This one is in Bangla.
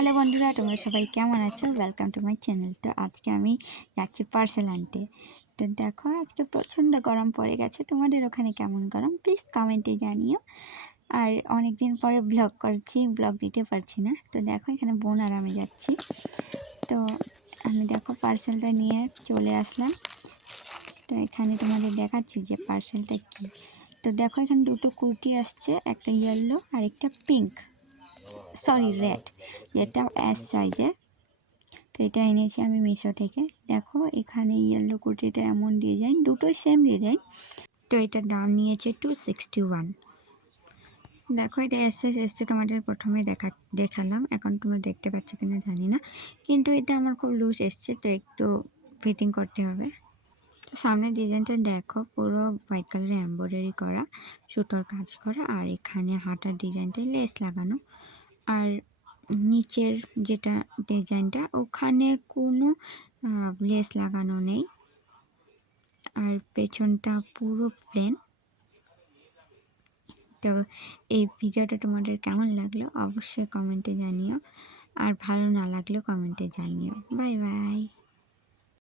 হ্যালো বন্ধুরা, তোমরা সবাই কেমন আছো? Welcome to my channel. তো আজকে আমি যাচ্ছি পার্সেল আনতে। তো দেখো, আজকে প্রচণ্ড গরম পড়ে গেছে। তোমাদের ওখানে কেমন গরম প্লিজ কমেন্টে জানিও। আর অনেক দিন পরে ব্লগ করছি, ব্লগ দিতে পারছি না। তো দেখো, এখানে বোন আর আমি যাচ্ছি। তো আমি দেখো পার্সেলটা নিয়ে চলে আসলাম। তো এখানে তোমাদের দেখাচ্ছি যে পার্সেলটা কী। তো দেখো, এখানে দুটো কুর্তি আসছে, একটা ইয়েলো আর একটা পিঙ্ক, সরি রেড। এটা এস সাইজের। তো এটা এনেছি আমি মিশো থেকে। দেখো, এখানে ইয়েলো কুর্তিটা এমন ডিজাইন, দুটোই সেম ডিজাইন। তো এটার দাম নিয়েছে 261। দেখো, এটা এসছে তোমাদের প্রথমে দেখালাম। এখন তোমরা দেখতে পাচ্ছ কিনা জানি না, কিন্তু এটা আমার খুব লুজ এসছে, তো একটু ফিটিং করতে হবে। সামনের ডিজাইনটা দেখো, পুরো হোয়াইট কালারের এমব্রয়ডারি করা, সুতোর কাজ করা, আর এখানে হাতার ডিজাইনটা লেস লাগানো। আর নিচের যেটা ডিজাইনটা, ওখানে কোনো লেস লাগানো নেই, আর পেছনটা পুরো প্লেন। তো এই ভিডিওটা তোমাদের কেমন লাগলো অবশ্যই কমেন্টে জানিও, আর ভালো না লাগলেও কমেন্টে জানিও। Bye bye.